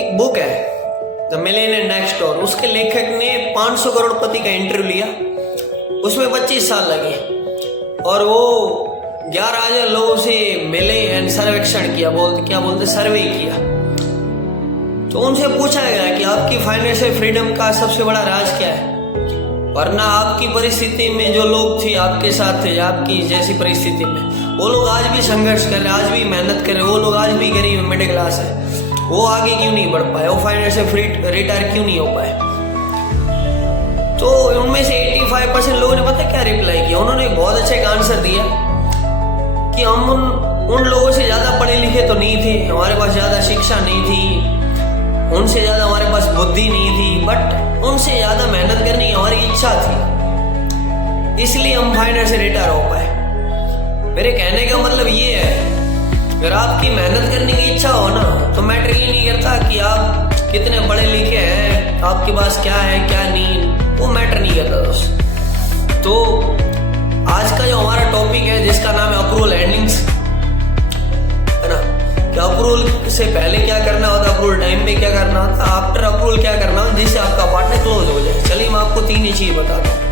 एक बुक है the millionaire next door, उसके लेखक ने 500 करोड़पति का इंटरव्यू लिया, उसमें 25 साल लगे और वो 11,000 लोगों से मिले एंड सर्वेक्षण किया, क्या बोलते सर्वे किया। तो उनसे पूछा गया कि आपकी फाइनेंशियल फ्रीडम का सबसे बड़ा राज क्या है, वरना आपकी परिस्थिति में जो लोग थे आपके साथ थे, आपकी जैसी परिस्थिति में वो लोग आज भी संघर्ष कर रहे, आज भी मेहनत कर रहे, वो लोग आज भी गरीब मिडिल क्लास है, वो आगे क्यों नहीं बढ़ पाए, वो फाइनेंशियल फ्री रिटायर क्यों नहीं हो पाए। तो उनमें से 85% लोगों ने पता क्या रिप्लाई किया, उन्होंने बहुत अच्छा एक आंसर दिया कि हम उन लोगों से ज़्यादा पढ़े लिखे तो नहीं थे, हमारे पास ज़्यादा शिक्षा नहीं थी, उनसे ज़्यादा हमारे पास बुद्धि नहीं थी, बट उनसे ज़्यादा मेहनत करने की हमारी इच्छा थी, इसलिए हम फाइनेंशियल रिटायर हो पाए। मेरे कहने का मतलब ये है, अगर आपकी मेहनत करने की इच्छा हो ना तो मैटर ये नहीं करता कि आप कितने पढ़े लिखे हैं, आपके पास क्या है क्या नहीं, वो मैटर नहीं करता दोस्त। तो आज का जो हमारा टॉपिक है जिसका नाम है अप्रूवल एंडिंग्स, है ना, कि अप्रूवल से पहले क्या करना होता, अप्रूवल टाइम में क्या करना होता, आफ्टर अप्रूवल क्या करना होता, जिससे आपका पार्टनर क्लोज हो जाए। चलिए मैं आपको 3 ही चीज़ बताता हूँ।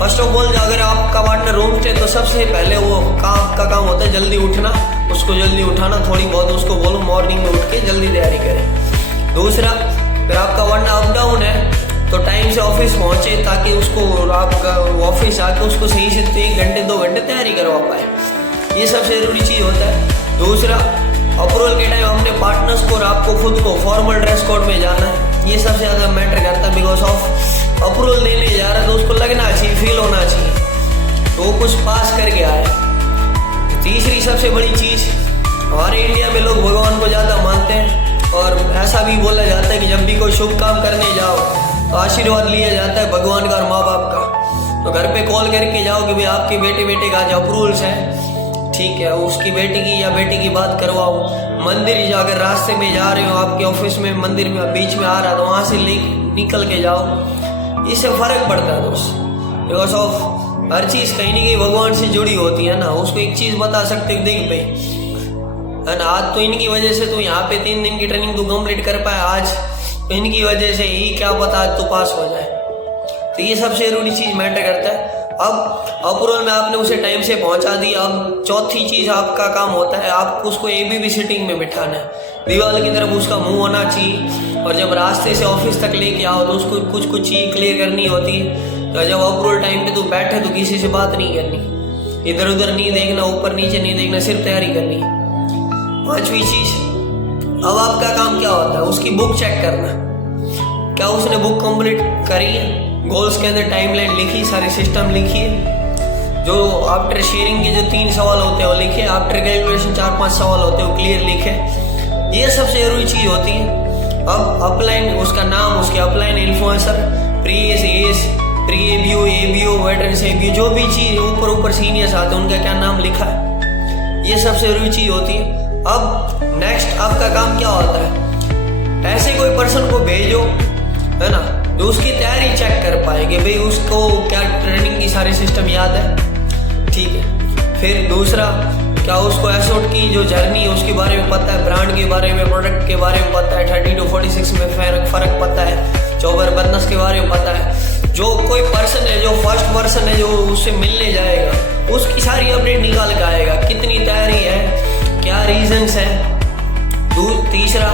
फर्स्ट ऑफ ऑल, अगर आपका पार्टनर रूम स्टे तो सबसे पहले वो आपका काम होता है जल्दी उठना, उसको जल्दी उठाना, थोड़ी बहुत उसको बोलो मॉर्निंग में उठ के जल्दी तैयारी करें। दूसरा, अगर आपका पार्टनर अप डाउन है तो टाइम से ऑफिस पहुंचे ताकि उसको आपका ऑफिस आके उसको सही से 1 घंटे 2 घंटे तैयारी करवा पाए, ये सबसे ज़रूरी चीज़ होता है। दूसरा, अप्रूवल के टाइम अपने पार्टनर्स को और आपको खुद को फॉर्मल ड्रेस कोड में जाना है, ये सबसे ज़्यादा मैटर करता है। बिकॉज ऑफ अप्रूवल देने जा रहा है तो उसको लगना चाहिए, फील होना चाहिए तो वो कुछ पास करके आए। तीसरी सबसे बड़ी चीज़, हमारे इंडिया में लोग भगवान को ज़्यादा मानते हैं और ऐसा भी बोला जाता है कि जब भी कोई शुभ काम करने जाओ तो आशीर्वाद लिया जाता है भगवान का और माँ बाप का। तो घर पे कॉल करके जाओ कि भाई आपके बेटे का आज अप्रूवल्स है, ठीक है, उसकी बेटी की या बेटी की बात करवाओ। मंदिर जा, अगर रास्ते में जा रहे हो, आपके ऑफिस में मंदिर में बीच में आ रहा है तो वहाँ से निकल के जाओ, इससे फ़र्क पड़ता है दोस्त। बिकॉज ऑफ हर चीज़ कहीं ना कहीं भगवान से जुड़ी होती है ना। उसको एक चीज़ बता सकते हो, देख भाई है ना, आज तो इनकी वजह से तू यहाँ पे 3 दिन की ट्रेनिंग तू कंप्लीट कर पाया, आज तो इनकी वजह से ही क्या पता आज तू पास हो जाए। तो ये सबसे जरूरी चीज़ मैटर करता है। अब अप्रूवल में आपने उसे टाइम से पहुंचा दी। अब चौथी चीज़ आपका काम होता है, आपको उसको ABB सीटिंग में बिठाना है, दीवार की तरफ उसका मुंह होना चाहिए। और जब रास्ते से ऑफिस तक लेके आओ तो उसको कुछ चीज़ क्लियर करनी होती है। तो जब अप्रूवल टाइम पे तू बैठे तो किसी से बात नहीं करनी, इधर उधर नहीं देखना, ऊपर नीचे नहीं देखना, सिर्फ तैयारी करनी है। 5वीं चीज़, अब आपका काम क्या होता है, उसकी बुक चेक करना, क्या उसने बुक कंप्लीट करी है, गोल्स के अंदर टाइमलाइन लिखी, सारे सिस्टम लिखी है, जो आफ्टर शेयरिंग के जो 3 सवाल होते हैं वो लिखे, आफ्टर कैलकुलेशन 4-5 सवाल होते हैं वो क्लियर लिखे, ये सबसे जरूरी चीज़ होती है। अब अपलाइन, उसका नाम, उसके upline influencer, pre ABO, veterans ABO, जो भी चीज़ ऊपर सीनियर्स आते हैं उनका क्या नाम लिखा है, ये सबसे जरूरी चीज़ होती है। अब नेक्स्ट आपका काम क्या होता है, ऐसे कोई पर्सन को भेजो, है ना, जो उसकी तैयारी चेक कर पाए कि भाई उसको क्या ट्रेनिंग की सारे सिस्टम याद है, ठीक है। फिर दूसरा, क्या उसको एसोट की जो जर्नी है उसके बारे में पता है, ब्रांड के बारे में, प्रोडक्ट के बारे में पता है, 30 to 46 में फ़र्क पता है, चौबर बदनस के बारे में पता है। जो कोई पर्सन है, जो फर्स्ट पर्सन है जो उससे मिलने जाएगा, उसकी सारी अपडेट निकाल के आएगा, कितनी तैयारी है, क्या रीजंस है। तीसरा,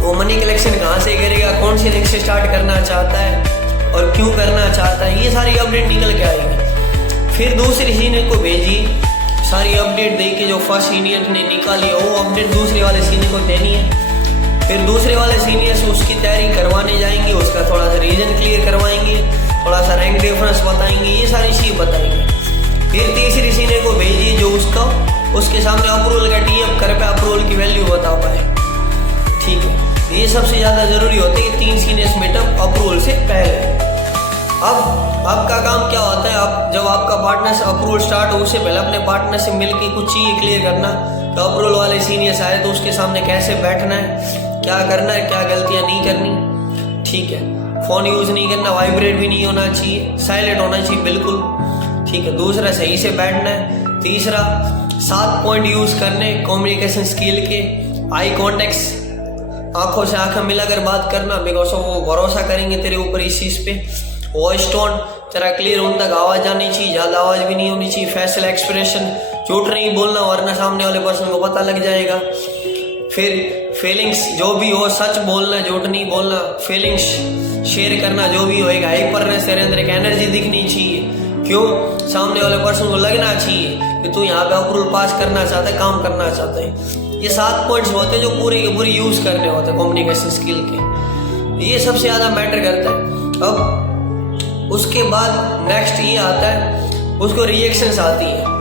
वो मनी कलेक्शन कहाँ से करेगा, कौन सी लिंक से स्टार्ट करना चाहता है और क्यों करना चाहता है, ये सारी अपडेट निकल के आएगी। फिर दूसरे सीनियर को भेजी, सारी अपडेट दे के जो फर्स्ट सीनियर ने निकाली वो अपडेट दूसरे वाले सीनियर को देनी है। फिर दूसरे वाले सीनियर से उसकी तैयारी करवाने जाएंगे, उसका थोड़ा सा रीजन क्लियर करवाएंगे, थोड़ा सा रैंक डिफरेंस बताएंगे, ये सारी चीज़ बताएंगे। फिर तीसरी सीनियर को भेजिए जो उसके सामने अप्रूवल का TF कर पे अप्रूवल की वैल्यू बता पाए, ठीक है। ये सबसे ज़्यादा ज़रूरी होता है कि 3 सीनियर्स मीटअप अप्रूवल से पहले। अब आपका काम क्या होता है, अब जब आपका पार्टनर से अप्रूवल स्टार्ट हो उससे पहले अपने पार्टनर से मिल के कुछ चीज़ क्लियर करना, तो अप्रूवल वाले सीनियर्स आए तो उसके सामने कैसे बैठना है, क्या करना है, क्या गलतियाँ नहीं करनी, ठीक है। फ़ोन यूज़ नहीं करना, वाइब्रेट भी नहीं होना चाहिए, साइलेंट होना चाहिए बिल्कुल, ठीक है। दूसरा, सही से बैठना है। तीसरा, 7 पॉइंट यूज़ करने कम्युनिकेशन स्किल के, आई कॉन्टेक्ट, आंखों से आंखें मिलाकर बात करना, बिकॉज वो भरोसा करेंगे तेरे ऊपर इस चीज़ पे। वॉइस टोन तेरा क्लियर उन तक आवाज़ आनी चाहिए, ज़्यादा आवाज़ भी नहीं होनी चाहिए। फेशियल एक्सप्रेशन झूठ नहीं बोलना, वरना सामने वाले पर्सन को पता लग जाएगा। फिर फीलिंग्स जो भी हो सच बोलना, झूठ नहीं बोलना। फीलिंग्स शेयर करना जो भी होएगा। हाइपरनेस तेरे अंदर एक एनर्जी दिखनी चाहिए। क्यों? सामने वाले पर्सन को लगना चाहिए कि तू यहाँ पे अप्रूवल पास करना चाहता है, काम करना चाहता है। ये 7 पॉइंट्स होते हैं जो पूरे के पूरे यूज करने होते हैं कम्युनिकेशन स्किल के। ये सबसे ज़्यादा मैटर करता है। अब उसके बाद नेक्स्ट ये आता है, उसको रिएक्शंस आती है।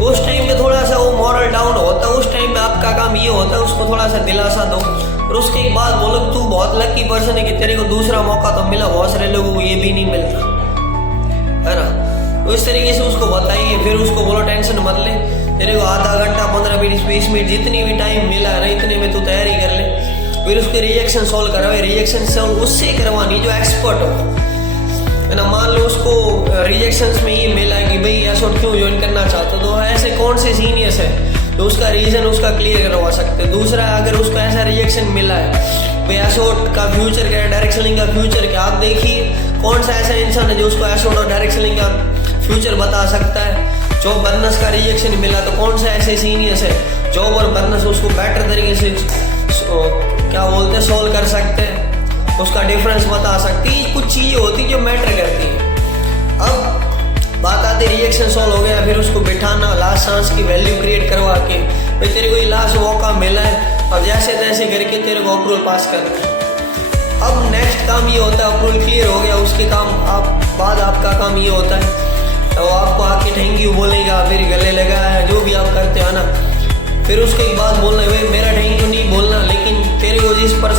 उस टाइम पे थोड़ा सा वो मॉरल डाउन होता है, उस टाइम पे आपका काम ये होता है उसको थोड़ा सा दिलासा दो। और उसके बाद बोलो तू बहुत लकी पर्सन है कि तेरे को दूसरा मौका तो मिला, बहुत सारे लोगों को ये भी नहीं मिलता है ना। तो इस तरीके से उसको बताइए। फिर उसको बोलो टेंशन मत ले, तेरे को आधा घंटा 15 मिनट 20 मिनट जितनी भी टाइम मिला है ना, इतने में तू तैयारी कर ले। फिर उसके रिएक्शन सॉल्व करवाए। रिएक्शन सॉल्व उससे करवानी जो एक्सपर्ट हो, है ना। मान लो उसको रिजेक्शंस में ये मिला कि भाई एसोट क्यों ज्वाइन करना चाहते हो, तो ऐसे कौन से सीनियर्स है तो उसका रीजन उसका क्लियर करवा सकते हैं। दूसरा, अगर उसको ऐसा रिजेक्शन मिला है भाई एसोट का फ्यूचर क्या है, डायरेक्ट सेलिंग का फ्यूचर क्या, आप देखिए कौन सा ऐसा इंसान है जो उसको एसोट और डायरेक्ट सेलिंग का फ्यूचर बता सकता है। जॉब बर्नस का रिजेक्शन मिला तो कौन सा ऐसे सीनियर्स है जॉब और बर्नस उसको बेटर तरीके से क्या बोलते हैं सॉल्व कर सकते हैं, उसका डिफरेंस बता सकती है। कुछ चीज़ें होती है जो मैटर करती है। अब बात आती है रिएक्शन सॉल्व हो गया, फिर उसको बिठाना, लास्ट चांस की वैल्यू क्रिएट करवा के भाई तेरे को ये लास्ट मौका मिला है, अब जैसे तैसे करके तेरे को अप्रूवल पास करना है। अब नेक्स्ट काम ये होता है, अप्रूवल क्लियर हो गया, उसके काम बाद आपका काम ये होता है तो आपको आके थैंक यू बोलेगा, फिर गले लगाया जो भी आप करते हो ना। फिर उसके बाद बोलना है भाई मेरा थैंक यू नहीं बोलना, लेकिन तेरे को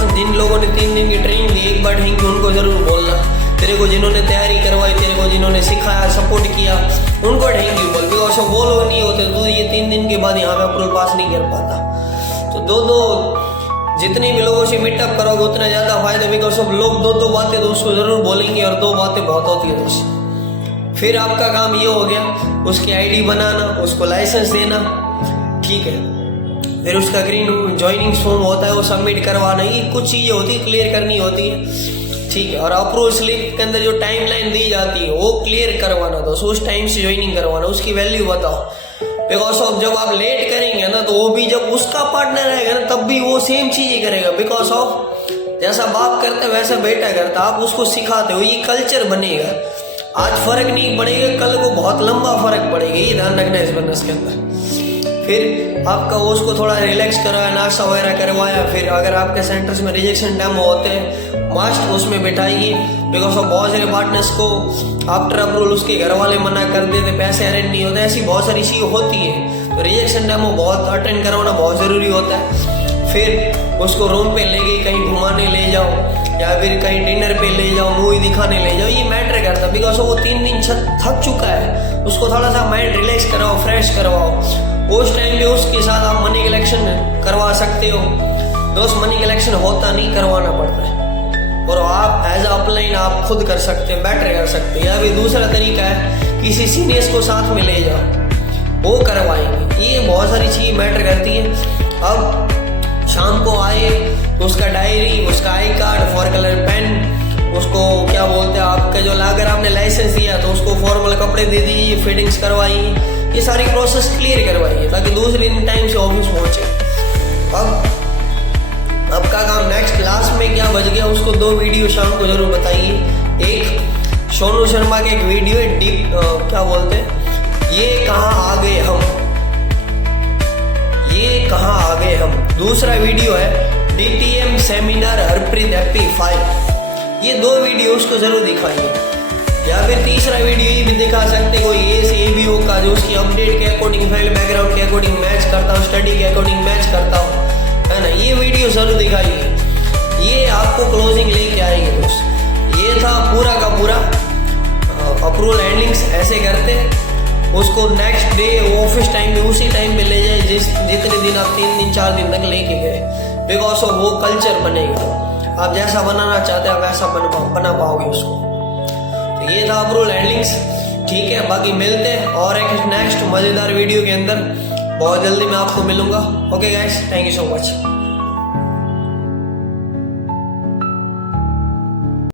जिन लोगों ने 3 दिन की ट्रेनिंग दी, एक बार थैंक यू उनको जरूर बोलना। तेरे को जिन्होंने तैयारी करवाई, तेरे को जिन्होंने सिखाया, सपोर्ट किया, उनको थैंक यू बोल। बिकॉज बोलो नहीं होते तो ये 3 दिन के बाद यहाँ पे अप्रूवल पास नहीं कर पाता। तो दो जितने भी लोगों से मीटअप करोगे उतना ज़्यादा फायदा, बिकॉज लोग 2 बातें तो उसको जरूर बोलेंगे और 2 बातें बहुत होती है दोस्त। फिर आपका काम ये हो गया उसकी आईडी बनाना, उसको लाइसेंस देना, ठीक है। फिर उसका ग्रीन ज्वाइनिंग फॉर्म होता है वो सबमिट करवाना, ये कुछ चीज़ें होती है क्लियर करनी होती है, ठीक है। और अप्रूवल स्लिप के अंदर जो टाइमलाइन दी जाती है वो क्लियर करवाना, तो उस टाइम से ज्वाइनिंग करवाना, उसकी वैल्यू बताओ। बिकॉज ऑफ जब आप लेट करेंगे ना तो वो भी जब उसका पार्टनर रहेगा ना तब भी वो सेम चीज़ें करेगा। बिकॉज ऑफ जैसा बाप करता है वैसा बेटा करता, आप उसको सिखाते हो, ये कल्चर बनेगा। आज फर्क नहीं पड़ेगा, कल को बहुत लंबा फर्क पड़ेगा, ये ध्यान रखना है इस बिजनेस के अंदर। फिर आपका उसको थोड़ा रिलैक्स कराया, नाश्ता वगैरह करवाया। फिर अगर आपके सेंटर्स में रिजेक्शन डेमो होते हैं मस्ट उसमें बिठाइए, बिकॉज ऑफ बहुत सारे पार्टनर्स को आफ्टर अप्रूवल उसके घर वाले मना कर देते, पैसे अरेंज नहीं होते, ऐसी बहुत सारी चीज़ें होती है। तो रिजेक्शन डेमो बहुत अटेंड करवाना बहुत ज़रूरी होता है। फिर उसको रूम पे ले गई, कहीं घुमाने ले जाओ या फिर कहीं डिनर पे ले जाओ, मूवी दिखाने ले जाओ, ये मैटर करता है। बिकॉज वो 3 दिन थक चुका है, उसको थोड़ा सा माइंड रिलैक्स करवाओ, फ्रेश करवाओ। उस टाइम पे उसके साथ आप मनी कलेक्शन करवा सकते हो। दोस्त मनी कलेक्शन होता नहीं, करवाना पड़ता है, और आप एज अपलाइन आप खुद कर सकते हैं, बेटर कर सकते हैं। या भी दूसरा तरीका है किसी सीनियर्स को साथ में ले जाओ, वो करवाएंगे। ये बहुत सारी चीज़ मैटर करती है। अब शाम को आए तो उसका डायरी, उसका आई कार्ड, 4 कलर पेन, उसको क्या बोलते हैं आपका जो अगर आपने लाइसेंस दिया तो उसको फॉर्मल कपड़े दे दीजिए, फिटिंग्स करवाइए, ये सारी प्रोसेस क्लियर करवाइए ताकि दूसरे दिन टाइम से ऑफिस पहुँचे। अब आपका काम नेक्स्ट लास्ट में क्या बच गया उसको 2 वीडियो शाम को जरूर बताइए। एक सोनू शर्मा के एक वीडियो है डीप क्या बोलते हैं ये कहाँ आ गए हम, ये कहाँ आ गए हम। दूसरा वीडियो है DTM सेमिनार हरप्रीत हैप्पी 5। ये 2 वीडियो उसको जरूर दिखाइए। या फिर तीसरा वीडियो ये भी दिखा सकते कोई ABO का जो उसकी अपडेट के अकॉर्डिंग, फाइल बैकग्राउंड के अकॉर्डिंग मैच करता हूँ, स्टडी के अकॉर्डिंग मैच करता हूँ, है ना। ये वीडियो जरूर दिखाइए, ये आपको क्लोजिंग लेके आएगी दोस्त। ये था पूरा का पूरा अप्रूवल हैंडलिंग्स ऐसे करते। उसको नेक्स्ट डे ऑफिस टाइम में उसी टाइम पे ले जाए जितने दिन आप 3 दिन 4 दिन तक लेके गए, बिकॉज ऑफ वो कल्चर बनेगा। आप जैसा बनाना चाहते हैं आप वैसा बना पाओगे उसको। तो ये था अप्रूवल हैंडलिंग्स, ठीक है। बाकी मिलते हैं और एक नेक्स्ट मज़ेदार वीडियो के अंदर बहुत जल्दी मैं आपको मिलूंगा। Okay guys, thank you so much.